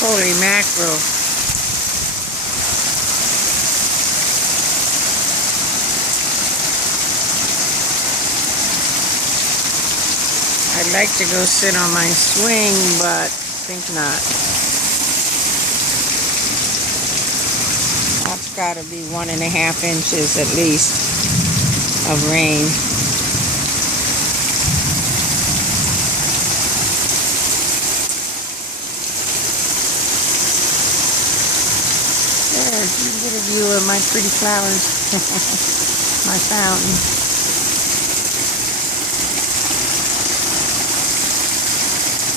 Holy mackerel. I'd like to go sit on my swing, but think not. That's got to be 1.5 inches at least of rain. There's a little view of my pretty flowers. My fountain.